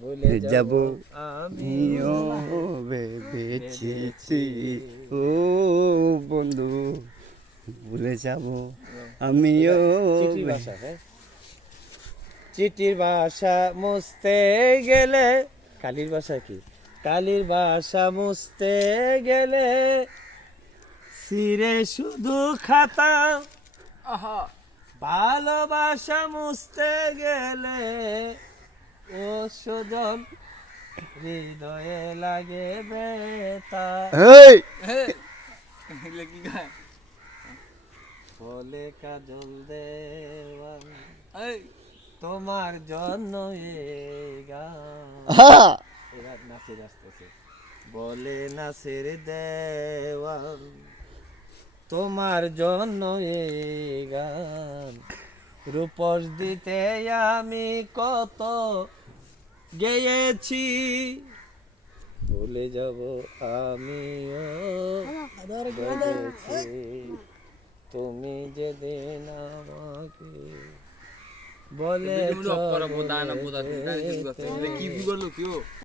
ভুলে যাব আমিও ভেবেছি ও বন্ধু ভুলে যাব আমিও চিঠির ভাষা, হ্যাঁ, চিঠির ভাষা মুছতে গেলে কালির ভাষা কি, কালির ভাষা মুছতে গেলে সিরে শুধু খাতা, ভালোবাসা মুছতে গেলে ও সুজন হৃদয়ে লাগে বেতা, এই বলে কাজল দেওয়ান তোমার জন্য এই গান, এবার নাচের আসতেছে, বলে নাচের দেওয়ান তোমার জন্য এই গান, রূপস দিতে আমি কত গেয়েছি, ভুলে যাব আমিও ভেবেছি, তুমি যেদিন আমাকে বলে